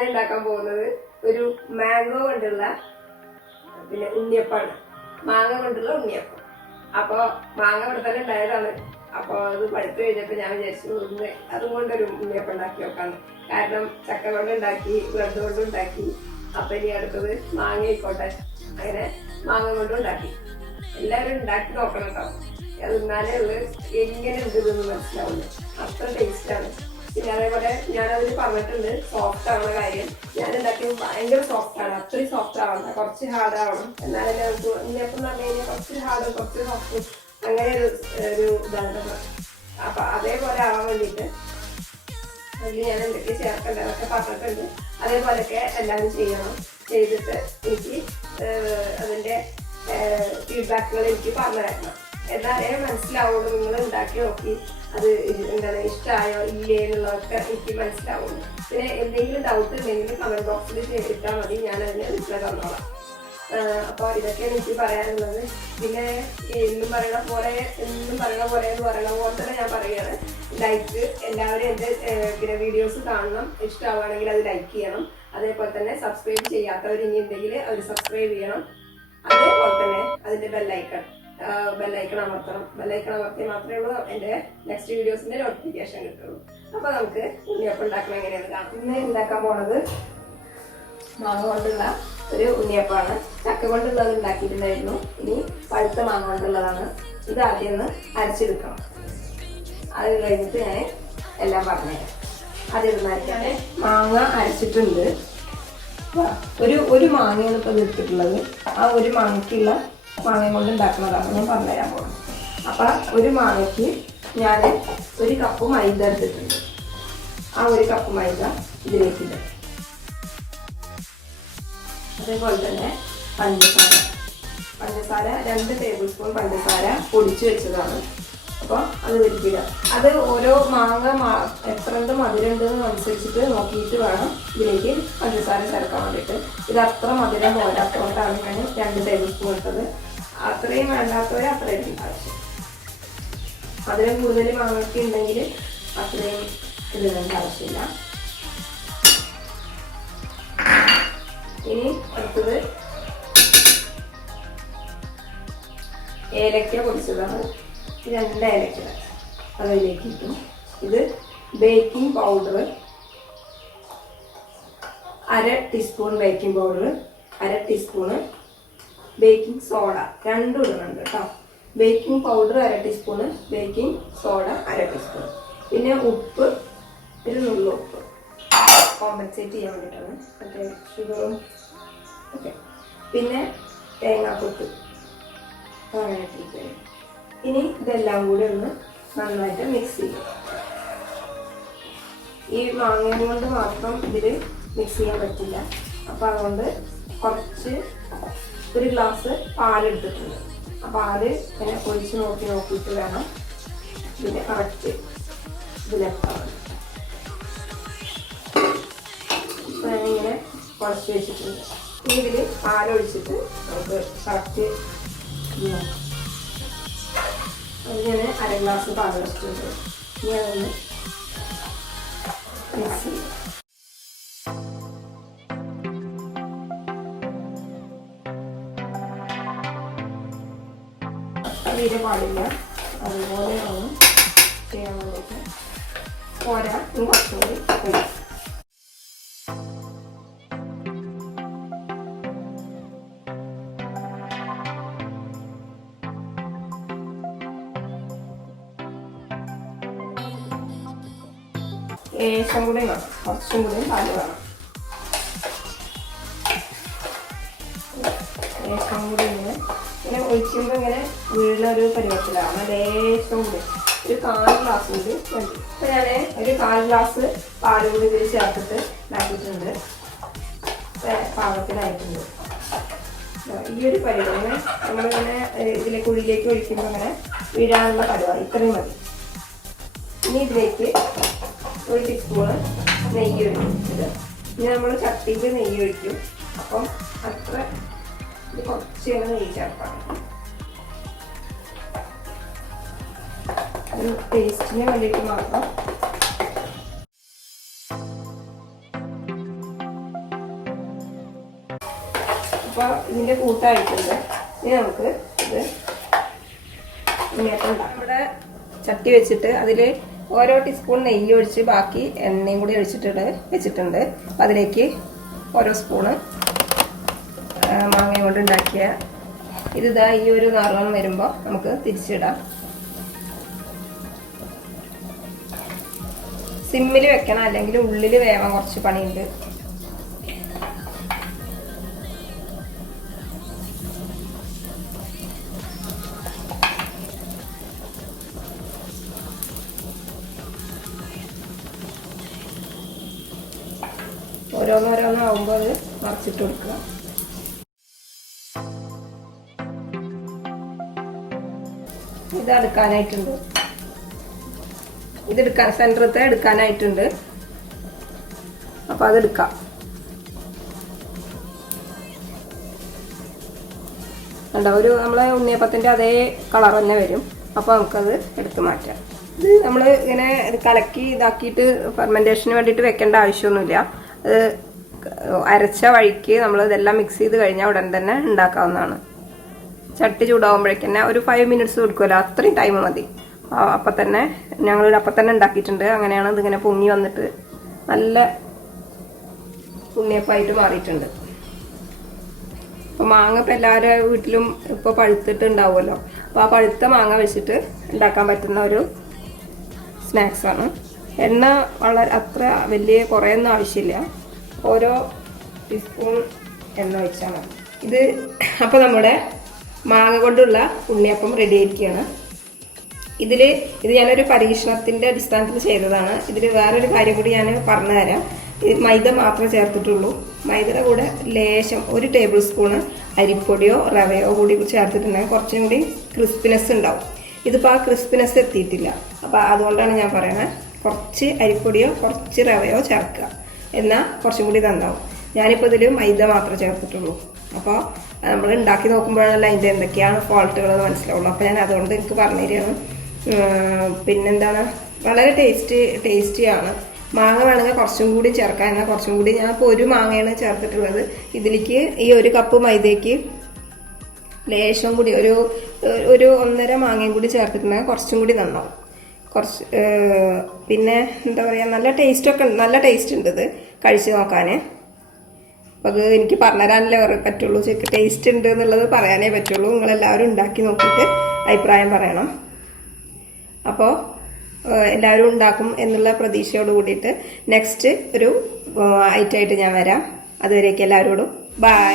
ഞാൻ ഉണ്ടാക്കാൻ പോകുന്നത് ഒരു മാംഗോ കൊണ്ടുള്ള പിന്നെ ഉണ്ണിയപ്പാണ്. മാങ്ങ കൊണ്ടുള്ള ഉണ്ണിയപ്പം. അപ്പൊ മാങ്ങ ഇവിടെ തന്നെ ഉണ്ടായതാണ്. അപ്പൊ അത് പഴുത്ത് കഴിഞ്ഞപ്പോ ഞാൻ വിചാരിച്ചു അതും കൊണ്ടൊരു ഉണ്ണിയപ്പം ഉണ്ടാക്കി നോക്കാന്ന്. കാരണം ചക്ക കൊണ്ട് ഉണ്ടാക്കി, ബ്രെഡ് കൊണ്ട് ഉണ്ടാക്കി. അപ്പൊ ഇനി അടുത്തത് മാങ്ങ ആയിക്കോട്ടെ. അങ്ങനെ മാങ്ങ കൊണ്ടും ഉണ്ടാക്കി. എല്ലാവരും ഉണ്ടാക്കി നോക്കണം കേട്ടോ. അത് എന്നാലേ ഉള്ളു എങ്ങനെ ഉണ്ടെന്ന് മനസ്സിലാവുള്ളൂ. അത്ര ടേസ്റ്റാണ്. പിന്നെ അതേപോലെ ഞാനതിന് പറഞ്ഞിട്ടുണ്ട് സോഫ്റ്റ് ആവുന്ന കാര്യം. ഞാൻ ഉണ്ടാക്കിയത് ഭയങ്കര സോഫ്റ്റ് ആണ്. അത്രയും സോഫ്റ്റ് ആവണ്ട, കുറച്ച് ഹാർഡ് ആവണം. എന്നാലും നമുക്ക് ഉണ്ണിയപ്പം എന്ന് പറഞ്ഞു കഴിഞ്ഞാൽ കുറച്ച് ഹാർഡും കുറച്ച് സോഫ്റ്റും അങ്ങനെ ഒരു ഇതാണ്. അപ്പൊ അതേപോലെ ആവാൻ വേണ്ടിയിട്ട് അതിൽ ഞാൻ എന്തൊക്കെ ചേർക്കേണ്ടതൊക്കെ പറഞ്ഞിട്ടുണ്ട്. അതേപോലെയൊക്കെ എല്ലാവരും ചെയ്യണം. ചെയ്തിട്ട് എനിക്ക് അതിൻ്റെ ഫീഡ്ബാക്കുകൾ എനിക്ക് പറഞ്ഞു തരണം. എന്നാലേ മനസ്സിലാവുള്ളൂ. നിങ്ങൾ ഉണ്ടാക്കി നോക്കി അത് എന്താണ് ഇഷ്ടമായോ ഇല്ലേ എന്നുള്ളതൊക്കെ എനിക്ക് മനസ്സിലാവുള്ളൂ. പിന്നെ എന്തെങ്കിലും ഡൗട്ട് ഉണ്ടെങ്കിൽ കമൻറ്റ് ബോക്സിൽ ഇട്ടാൽ മതി. ഞാനതിന് റിപ്ലൈ തന്നോളാം. അപ്പോൾ ഇതൊക്കെയാണ് എനിക്ക് പറയാനുള്ളത്. പിന്നെ എന്നും പറയണ പോലെ എന്ന് പറയണ പോലെ തന്നെ ഞാൻ പറയുകയാണ്. ലൈക്ക് എല്ലാവരും എൻ്റെ പിന്നെ വീഡിയോസ് കാണണം. ഇഷ്ടമാവുകയാണെങ്കിൽ അത് ലൈക്ക് ചെയ്യണം. അതേപോലെ തന്നെ സബ്സ്ക്രൈബ് ചെയ്യാത്തവർ ഇനി ഉണ്ടെങ്കിൽ അവർ സബ്സ്ക്രൈബ് ചെയ്യണം. അതേപോലെ തന്നെ അതിൻ്റെ ബെല്ലൈക്കൺ അമർത്തണം. ബെല്ലൈക്കൺ അമർത്തിയാൽ മാത്രമേ ഉള്ളൂ എൻ്റെ നെക്സ്റ്റ് വീഡിയോസിൻ്റെ നോട്ടിഫിക്കേഷൻ കിട്ടുള്ളൂ. അപ്പോൾ നമുക്ക് ഉണ്ണിയപ്പം ഉണ്ടാക്കണം എങ്ങനെയാണ് കാണാം. ഇന്ന് ഉണ്ടാക്കാൻ പോണത് മാങ്ങ കൊണ്ടുള്ള ഒരു ഉണ്ണിയപ്പമാണ്. ചക്ക കൊണ്ടുള്ളത് ഉണ്ടാക്കിയിട്ടുണ്ടായിരുന്നു. ഇനി പഴുത്ത മാങ്ങ കൊണ്ടുള്ളതാണ്. ഇത് ആദ്യം ഒന്ന് അരച്ചെടുക്കണം. അത് കഴിഞ്ഞിട്ട് ഞാൻ എല്ലാം പറഞ്ഞുതരാം. അതിരുന്നായിരിക്കാൻ മാങ്ങ അരച്ചിട്ടുണ്ട്. ഒരു മാങ്ങയാണ് ഇപ്പോൾ എടുത്തിട്ടുള്ളത്. ആ ഒരു മാങ്ങയ്ക്കുള്ള മാങ്ങ കൊണ്ട് ഉണ്ടാക്കുന്നതാണ് ഞാൻ പറഞ്ഞുതരാൻ പോകുന്നത്. അപ്പം ഒരു മാങ്ങയ്ക്ക് ഞാൻ ഒരു കപ്പ് മൈദ എടുത്തിട്ടുണ്ട്. ആ ഒരു കപ്പ് മൈദ ഇതിലേക്കില്ല. അതേപോലെ തന്നെ പഞ്ചസാര 2 ടേബിൾ സ്പൂൺ പഞ്ചസാര പൊടിച്ചു വെച്ചതാണ്. അപ്പോൾ അത് ഒരിക്കില്ല. അത് ഓരോ മാങ്ങ എത്രണ്ട് മധുരം ഉണ്ടെന്ന് അനുസരിച്ചിട്ട് നോക്കിയിട്ട് വേണം ഇതിലേക്ക് പഞ്ചസാര ചേർക്കാൻ വേണ്ടിയിട്ട്. ഇത് അത്ര മധുരം പോരാത്തതുകൊണ്ടാണ് ഞാൻ 2 ടേബിൾ സ്പൂൺ ഇട്ടത്. അത്രയും വേണ്ടാത്തവരെ അത്രയും ആവശ്യം. മധുരം കൂടുതൽ മാങ്ങയ്ക്ക് ഉണ്ടെങ്കിൽ അത്രയും ഇടേണ്ട ആവശ്യമില്ല. ഇനി അടുത്തത് ഏലക്ക പൊടിച്ചതാണ്. 2 ഏലക്ക അതിലേക്ക് ഇട്ടു. ഇത് baking powder 1/2 teaspoon baking powder, 1/2 teaspoon baking soda, 2 ഇടുന്നുണ്ട് കേട്ടോ. Baking powder 1/2 teaspoon, baking soda 1/2 teaspoon. പിന്നെ ഉപ്പ്, ഒരു നുള്ളു ഉപ്പ് കോമ്പൻസേറ്റ് ചെയ്യാൻ വേണ്ടിയിട്ടാണ്. മറ്റേ ഷുഗറും ഓക്കെ. പിന്നെ തേങ്ങാക്കൊത്ത് അങ്ങനെ ഇട്ടിട്ട് ഇനി ഇതെല്ലാം കൂടി ഒന്ന് നന്നായിട്ട് മിക്സ് ചെയ്യും. ഈ മാങ്ങയും കൊണ്ട് മാത്രം ഇതിൽ മിക്സ് ചെയ്യാൻ പറ്റില്ല. അപ്പം അതുകൊണ്ട് കുറച്ച് ഒരു ഗ്ലാസ് പാലെടുത്തിട്ടുണ്ട്. ആ പാല് ഇങ്ങനെ ഒഴിച്ച് നോക്കിയിട്ട് വേണം ഇതിൻ്റെ കറക്റ്റ് ഇതിലെത്താൻ. ഇപ്പം ഞാനിങ്ങനെ കുറച്ച് വെച്ചിട്ടുണ്ട്. ഇനി ഇതിൽ പാലൊഴിച്ചിട്ട് നമുക്ക് കറക്റ്റ് നോക്കാം. അത് ഞാൻ 1/2 ഗ്ലാസ് പാൽ വെച്ചിട്ടുണ്ട്. ഇനി അതൊന്ന് മിക്സ് ചെയ്യും. തീരെ പാടില്ല. അതുപോലെ ഒന്ന് ചെയ്യാൻ വേണ്ടിയിട്ട് പോരാ. കുറച്ചുകൂടി ലേശം കൂടി വേണം. കുറച്ചും കൂടി പാല് വേണം. ലേശം കൂടി ഇങ്ങനെ ഒഴിക്കുമ്പോൾ ഇങ്ങനെ വീഴുന്ന ഒരു പരുവത്തിലാണ്. ലേശം കൂടി ഒരു 1/4 ഗ്ലാസ് കൂടി മതി. അപ്പോൾ ഞാൻ ഒരു 1/4 ഗ്ലാസ് പാല് കൂടി ഇതിൽ ചേർത്തിട്ട് ഉണ്ടാക്കിയിട്ടുണ്ട്. പാകത്തിലായിട്ടുണ്ട്. ഈ ഒരു പരുവം ഇങ്ങനെ നമ്മളിങ്ങനെ ഇതിലെ കുഴിയിലേക്ക് ഒഴിക്കുമ്പോൾ ഇങ്ങനെ വീഴാനുള്ള പരുവം ഇത്രയും മതി. ഇനി ഇതിലേക്ക് 1 ടീസ്പൂണ് നെയ്യ് ഒഴിച്ചിട്ട് ഇനി നമ്മൾ ചട്ടിയിൽ നെയ്യ് ഒഴിക്കും. അപ്പം അത്ര ഇത് കുറച്ച് നെയ്യ് ചേർക്കാം. ടേസ്റ്റിന് വേണ്ടിയിട്ട് മാത്രം അപ്പോൾ ഇതിൻ്റെ കൂട്ടായിട്ടുണ്ട്. ഇനി നമുക്ക് ഇത് ഉണ്ണിയപ്പം ഉണ്ടാക്കാം. ഇവിടെ ചട്ടി വെച്ചിട്ട് അതിൽ ഓരോ ടീസ്പൂൺ നെയ്യ് ഒഴിച്ച് ബാക്കി എണ്ണയും കൂടി വെച്ചിട്ടുണ്ട്. അപ്പം അതിലേക്ക് ഓരോ സ്പൂണ് മാങ്ങയും കൊണ്ട് ഉണ്ടാക്കിയ ഇതാ ഈ ഒരു നിറം വരുമ്പോൾ നമുക്ക് തിരിച്ചിടാം. സിമ്മിൽ വെക്കണം, അല്ലെങ്കിൽ ഉള്ളിൽ വേവാൻ കുറച്ച് പണിയുണ്ട്. ഓരോന്നോരോന്നാവുമ്പോൾ അത് മറിച്ചിട്ട് കൊടുക്കുക. ഇത് എടുക്കാനായിട്ടുണ്ട്, സെൻറ്ററത്തെ എടുക്കാനായിട്ടുണ്ട്. അപ്പം അതെടുക്കാം. കണ്ടോ, ഒരു നമ്മളെ ഉണ്ണിയപ്പത്തിൻ്റെ അതേ കളർ തന്നെ വരും. അപ്പോൾ നമുക്കത് എടുത്ത് മാറ്റാം. ഇത് നമ്മൾ ഇങ്ങനെ കലക്കി ഇതാക്കിയിട്ട് ഫെർമെൻറ്റേഷന് വേണ്ടിയിട്ട് വെക്കേണ്ട ആവശ്യമൊന്നുമില്ല. അരച്ച വഴിക്ക് നമ്മൾ ഇതെല്ലാം മിക്സ് ചെയ്ത് കഴിഞ്ഞാൽ ഉടൻ തന്നെ ഉണ്ടാക്കാവുന്നതാണ്. ചട്ടി ചൂടാവുമ്പോഴേക്ക് തന്നെ ഒരു 5 മിനിറ്റ്സ് കൊടുക്കുമല്ലോ, അത്രയും ടൈം മതി. അപ്പം തന്നെ ഞങ്ങൾ അപ്പം തന്നെ ഉണ്ടാക്കിയിട്ടുണ്ട്. അങ്ങനെയാണ് ഇതിങ്ങനെ പൊങ്ങി വന്നിട്ട് നല്ല ഉണ്ണിയപ്പമായിട്ട് മാറിയിട്ടുണ്ട്. അപ്പോൾ മാങ്ങ ഇപ്പോൾ എല്ലാവരുടെ വീട്ടിലും ഇപ്പോൾ പഴുത്തിട്ട് ഉണ്ടാവുമല്ലോ. അപ്പോൾ ആ പഴുത്ത മാങ്ങ വെച്ചിട്ട് ഉണ്ടാക്കാൻ പറ്റുന്ന ഒരു സ്നാക്സാണ്. എണ്ണ വളരെ അത്ര വലിയ കുറേയൊന്നും ആവശ്യമില്ല. ഓരോ ടീസ്പൂൺ എണ്ണ ഒഴിച്ചാൽ മതി. ഇത് അപ്പോൾ നമ്മുടെ മാങ്ങ കൊണ്ടുള്ള ഉണ്ണിയപ്പം റെഡി ആയിരിക്കുകയാണ്. ഇത് ഞാനൊരു പരീക്ഷണത്തിൻ്റെ അടിസ്ഥാനത്തിൽ ചെയ്തതാണ്. ഇതിൽ വേറൊരു കാര്യം കൂടി ഞാൻ പറഞ്ഞു തരാം. ഇത് മൈദ മാത്രമേ ചേർത്തിട്ടുള്ളൂ. മൈദയുടെ കൂടെ ലേശം 1 ടേബിൾ സ്പൂണ് അരിപ്പൊടിയോ റവയോ കൂടി ചേർത്തിട്ടുണ്ടെങ്കിൽ കുറച്ചും കൂടി ക്രിസ്പിനെസ് ഉണ്ടാവും. ഇതിപ്പോൾ ആ ക്രിസ്പിനെസ് എത്തിയിട്ടില്ല. അപ്പോൾ അതുകൊണ്ടാണ് ഞാൻ പറയണത്, കുറച്ച് അരിപ്പൊടിയോ കുറച്ച് റവയോ ചേർക്കുക, എന്നാൽ കുറച്ചും കൂടി നന്നാവും. ഞാനിപ്പോൾ ഇതിൽ മൈദ മാത്രമേ ചേർത്തിട്ടുള്ളൂ. അപ്പോൾ നമ്മൾ ഉണ്ടാക്കി നോക്കുമ്പോഴാണല്ലോ അതിൻ്റെ എന്തൊക്കെയാണ് ഫോൾട്ടുകൾ മനസ്സിലാവുള്ളൂ. അപ്പോൾ ഞാൻ അതുകൊണ്ട് എനിക്ക് പറഞ്ഞു തരികയാണ്. പിന്നെന്താണ്, വളരെ ടേസ്റ്റിയാണ്. മാങ്ങ വേണമെങ്കിൽ കുറച്ചും കൂടി ചേർക്കാം. എന്നാൽ കുറച്ചും കൂടി ഞാനിപ്പോൾ 1 മാങ്ങയാണ് ചേർത്തിട്ടുള്ളത്. ഇതിലേക്ക് ഈ 1 കപ്പ് മൈദയ്ക്ക് ലേശം കൂടി ഒരു 1.5 മാങ്ങയും കൂടി ചേർത്തിട്ടുണ്ടെങ്കിൽ കുറച്ചും കൂടി നന്നാവും. കുറച്ച് പിന്നെ എന്താ പറയുക, നല്ല ടേസ്റ്റ് ഉണ്ട്. ഇത് കഴിച്ച് നോക്കാൻ. അപ്പോൾ അത് എനിക്ക് പറഞ്ഞുതരാനല്ലേ പറ്റുള്ളൂ. ടേസ്റ്റ് ഉണ്ട് എന്നുള്ളത് പറയാനേ പറ്റുള്ളൂ. നിങ്ങളെല്ലാവരും ഉണ്ടാക്കി നോക്കിയിട്ട് അഭിപ്രായം പറയണം. അപ്പോൾ എല്ലാവരും ഉണ്ടാക്കും എന്നുള്ള പ്രതീക്ഷയോട് കൂടിയിട്ട് നെക്സ്റ്റ് ഒരു ഐറ്റമായിട്ട് ഞാൻ വരാം. അതുവരേക്കും എല്ലാവരോടും ബൈ.